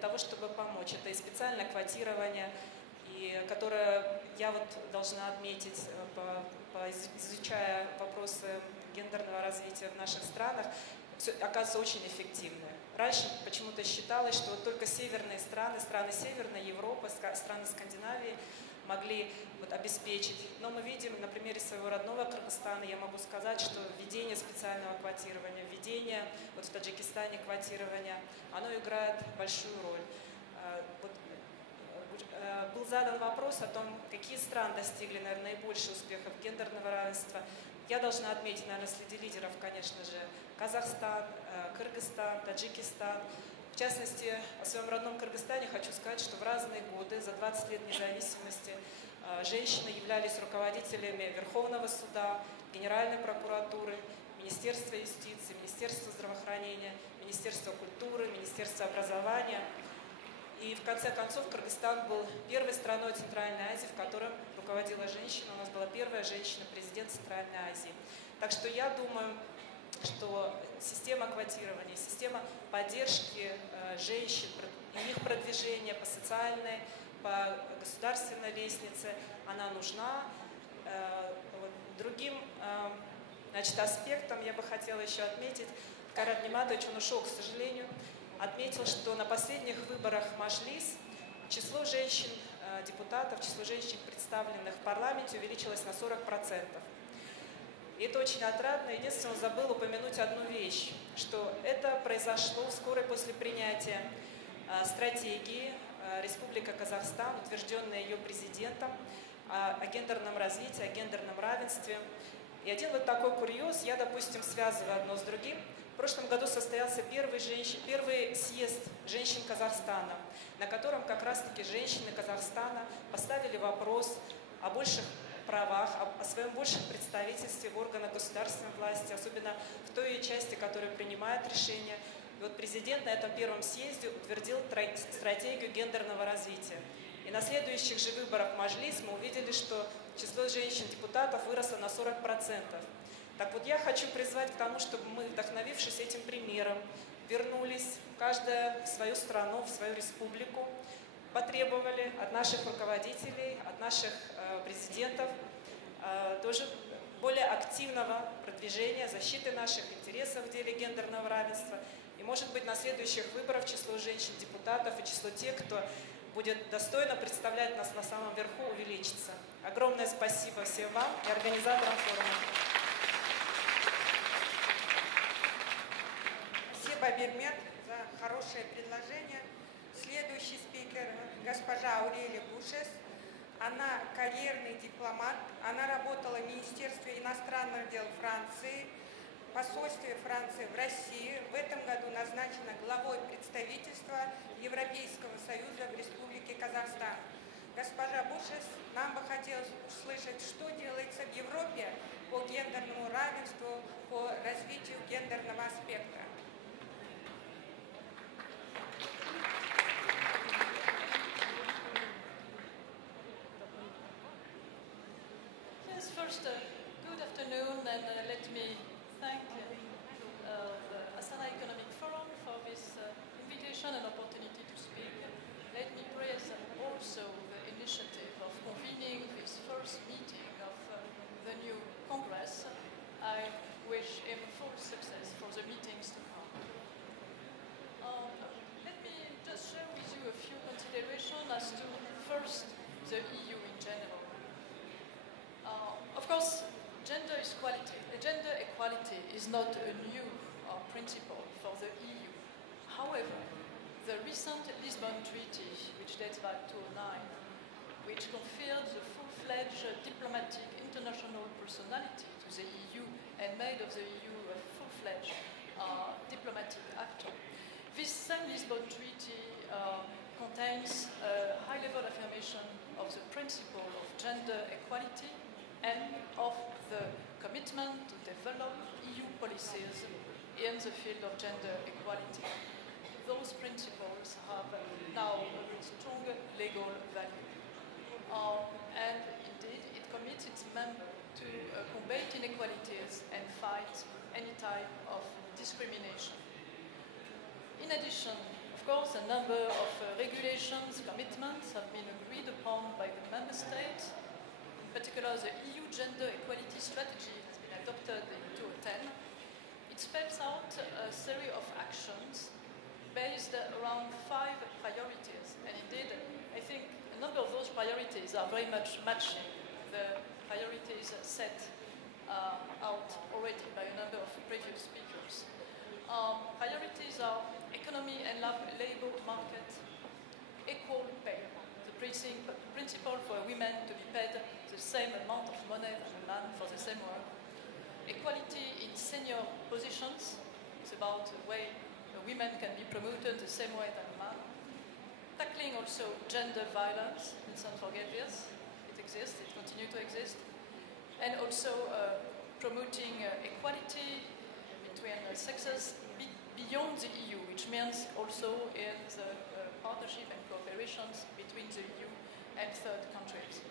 того, чтобы помочь. Это и специальное квотирование, и которое я вот должна отметить, изучая вопросы гендерного развития в наших странах, оказывается очень эффективное. Раньше почему-то считалось, что вот только северные страны, страны Северной Европы, страны Скандинавии могли вот обеспечить. Но мы видим, на примере своего родного Кыргызстана, я могу сказать, что введение специального квотирования, введение вот в Таджикистане квотирования, оно играет большую роль. Вот, был задан вопрос о том, какие страны достигли, наверное, наибольших успехов гендерного равенства. Я должна отметить, наверное, среди лидеров, конечно же, Казахстан, Кыргызстан, Таджикистан. В частности, о своем родном Кыргызстане хочу сказать, что в разные годы, за 20 лет независимости, женщины являлись руководителями Верховного суда, Генеральной прокуратуры, Министерства юстиции, Министерства здравоохранения, Министерства культуры, Министерства образования. И в конце концов Кыргызстан был первой страной Центральной Азии, в которой руководила женщина. У нас была первая женщина-президент Центральной Азии. Так что я думаю, что система квотирования, система поддержки женщин, их продвижения по социальной, по государственной лестнице, она нужна. Другим аспектом я бы хотела еще отметить, Карат Нематович, он ушел, к сожалению, отметил, что на последних выборах Маджлис число женщин-депутатов, число женщин, представленных в парламенте, увеличилось на 40%. И это очень отрадно. Единственное, он забыл упомянуть одну вещь, что это произошло вскоре после принятия стратегии Республика Казахстан, утвержденной ее президентом, о гендерном развитии, о гендерном равенстве. И один вот такой курьез, я, допустим, связываю одно с другим. В прошлом году состоялся первый съезд женщин Казахстана, на котором как раз-таки женщины Казахстана поставили вопрос о больших правах, о своем большем представительстве в органах государственной власти, особенно в той ее части, которая принимает решения. И вот президент на этом первом съезде утвердил стратегию гендерного развития. И на следующих же выборах в Маджлис мы увидели, что число женщин-депутатов выросло на 40%. Так вот, я хочу призвать к тому, чтобы мы, вдохновившись этим примером, вернулись каждая в свою страну, в свою республику, потребовали от наших руководителей, от наших президентов тоже более активного продвижения, защиты наших интересов в деле гендерного равенства. И, может быть, на следующих выборах число женщин-депутатов и число тех, кто будет достойно представлять нас на самом верху, увеличится. Огромное спасибо всем вам и организаторам форума. Спасибо, Бирмет, за хорошее предложение. Следующий спикер – госпожа Аурелия Бушес. Она карьерный дипломат. Она работала в Министерстве иностранных дел Франции, посольстве Франции в России. В этом году назначена главой представительства Европейского Союза в Республике Казахстан. Госпожа Бушес, нам бы хотелось услышать, что делается в Европе по гендерному равенству, по развитию гендерного аспекта. First, good afternoon, and let me thank the Astana Economic Forum for this invitation and opportunity to speak. Let me praise also the initiative of convening this first meeting of the new Congress. I wish him full success for the meetings to come. Let me just share with you a few considerations as to, first, the EU in general. Of course, gender equality is not a new principle for the EU. However, the recent Lisbon Treaty, which dates back to 2009, which conferred the full-fledged diplomatic international personality to the EU and made of the EU a full-fledged diplomatic actor. This same Lisbon Treaty contains a high-level affirmation of the principle of gender equality and of the commitment to develop EU policies in the field of gender equality. Those principles have now a strong legal value. And indeed, it commits its members to combat inequalities and fight any type of discrimination. In addition, of course, a number of regulations, commitments have been agreed upon by the member states. In particular, the EU Gender Equality Strategy has been adopted in 2010. It spells out a series of actions based around 5 priorities. And indeed, I think a number of those priorities are very much matching the priorities set out already by a number of previous speakers. Priorities are economy and labor market, equal pay, the principle for women to be paid the same amount of money than a man for the same work, equality in senior positions, it's about the way women can be promoted the same way than a man, tackling also gender violence, let's not forget this, it exists, it continues to exist, and also promoting equality between sexes beyond the EU, which means also in the partnership and cooperations between the EU and third countries.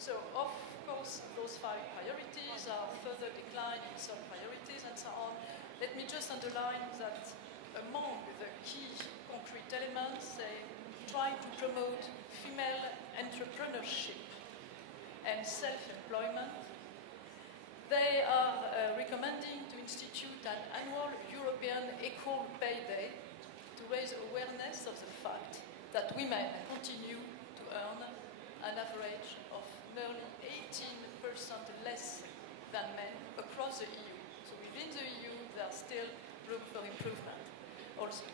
So, of course, those 5 priorities are further declined in some priorities and so on. Let me just underline that among the key concrete elements, they try to promote female entrepreneurship and self-employment. They are recommending to institute an annual European Equal Pay Day to raise awareness of the fact that women continue to earn an average of nearly 18% less than men across the EU. So within the EU, there are still room for improvement also.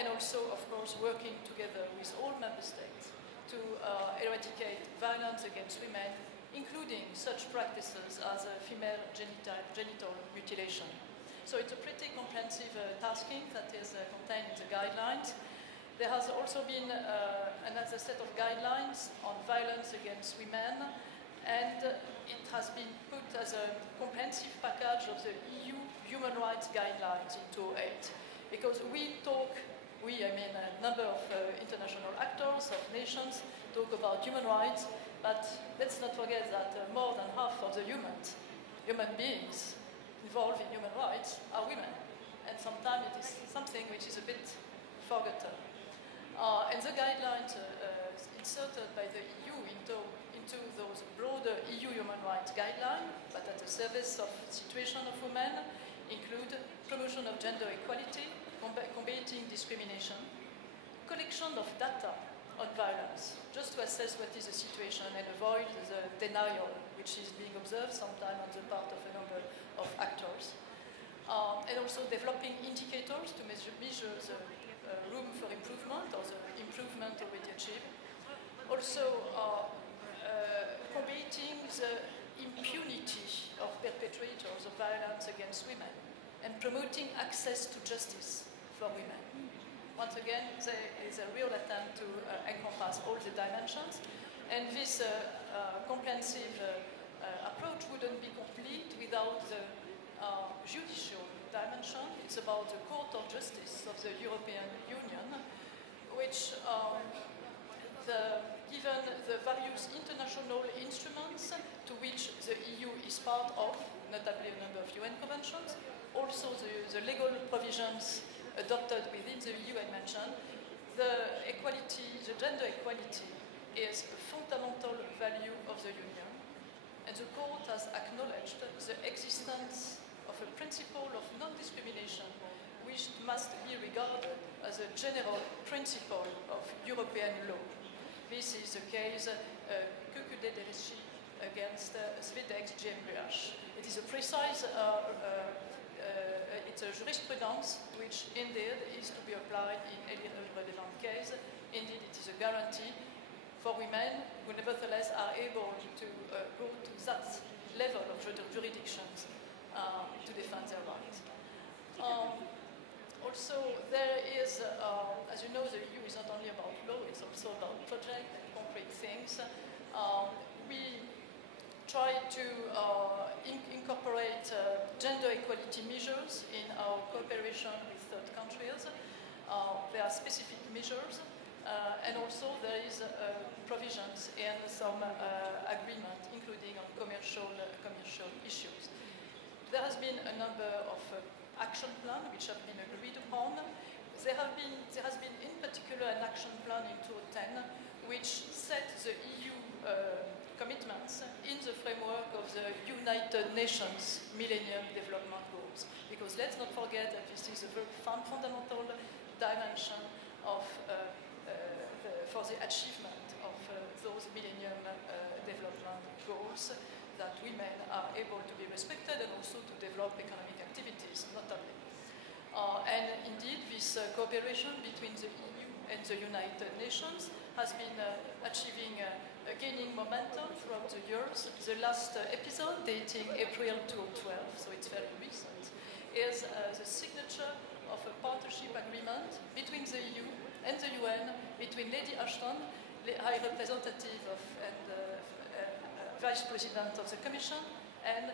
And also, of course, working together with all member states to eradicate violence against women, including such practices as female genital mutilation. So it's a pretty comprehensive tasking that is contained in the guidelines. There has also been another set of guidelines on violence against women, and it has been put as a comprehensive package of the EU human rights guidelines in 2008. Because I mean a number of international actors, of nations, talk about human rights, but let's not forget that more than half of the human beings involved in human rights are women. And sometimes it is something which is a bit forgotten. And the guidelines inserted by the EU into those broader EU human rights guidelines, but at the service of the situation of women, include promotion of gender equality, combating discrimination, collection of data on violence, just to assess what is the situation and avoid the denial which is being observed sometimes on the part of a number of actors. And also developing indicators to measure the room for improvement or the improvement already achieved. Also combating the impunity of perpetrators of violence against women and promoting access to justice for women. Once again, there is a real attempt to encompass all the dimensions, and this comprehensive approach wouldn't be complete without the judicial dimension. It's about the Court of Justice of the European Union, which, given the various international instruments to which the EU is part of, notably a number of UN conventions, also the legal provisions adopted within the EU I mentioned, the gender equality is a fundamental value of the Union, and the Court has acknowledged the existence of a principle of non-discrimination which must be regarded as a general principle of European law. This is the case QQD-Dereschi against Svedex GmbH. It is a precise it's a jurisprudence which indeed is to be applied in any relevant case. Indeed, it is a guarantee for women who nevertheless are able to go to that level of jurisdictions to defend their rights. Also, there is, as you know, the EU is not only about law, it's also about project and concrete things. We try to incorporate gender equality measures in our cooperation with third countries. There are specific measures, and also there is provisions in some agreement, including on commercial issues. There has been a number of action plans which have been agreed upon. there has been in particular an action plan in 2010 which set the EU commitments in the framework of the United Nations Millennium Development Goals. Because let's not forget that this is a very fundamental dimension of, for the achievement of those Millennium Development Goals, that women are able to be respected and also to develop economic activities, notably. And indeed, this cooperation between the EU and the United Nations has been gaining momentum throughout the years. The last episode, dating April 2012, so it's very recent, is the signature of a partnership agreement between the EU and the UN, between Lady Ashton, the High Representative and Vice President of the Commission, and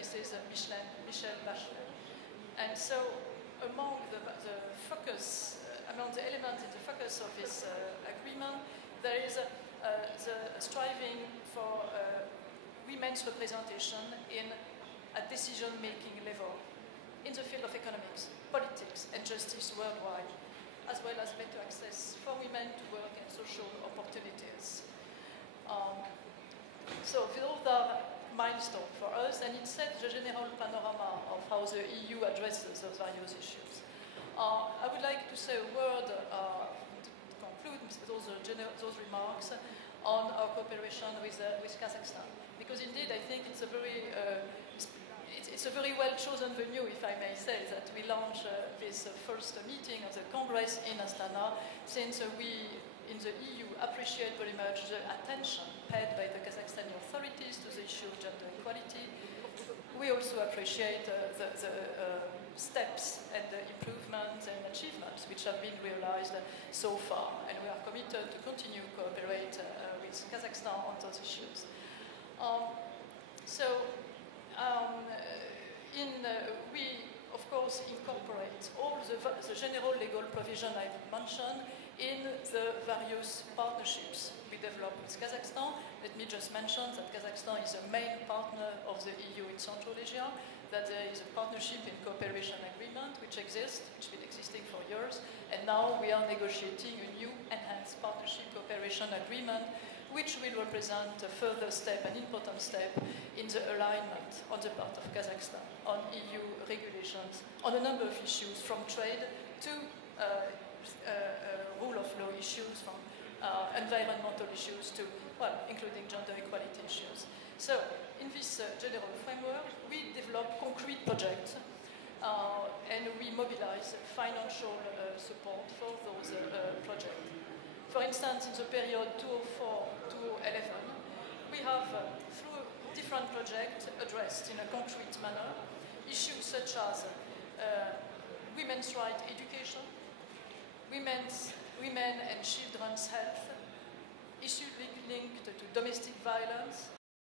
Mrs. Michelle Bachelet. And so, among the focus, among the elements in the focus of this agreement, there is the striving for women's representation at decision-making level in the field of economics, politics, and justice worldwide, as well as better access for women to work and social opportunities. So those are milestones for us, and it sets the general panorama of how the EU addresses those various issues. I would like to say a word to conclude those remarks on our cooperation with Kazakhstan, because indeed I think it's a very well chosen venue, if I may say, that we launch this first meeting of the Congress in Astana, since we in the EU appreciate very much the attention paid by the Kazakhstani authorities to the issue of gender equality. We also appreciate the steps and the improvements and achievements which have been realized so far, and we are committed to continue to cooperate with Kazakhstan on those issues. We, of course, incorporate all the general legal provision I've mentioned in the various partnerships we develop with Kazakhstan. Let me just mention that Kazakhstan is a main partner of the EU in Central Asia, that there is a partnership and cooperation agreement which exists, which has been existing for years, and now we are negotiating a new enhanced partnership cooperation agreement which will represent a further step, an important step in the alignment on the part of Kazakhstan on EU regulations on a number of issues, from trade to rule of law issues, from environmental issues to, well, including gender equality issues. So, in this general framework, we develop concrete projects and we mobilize financial support for those projects. For instance, in the period 2004-2011, we have, through different projects, addressed in a concrete manner issues such as women's rights education, women and children's health, issues linked to domestic violence,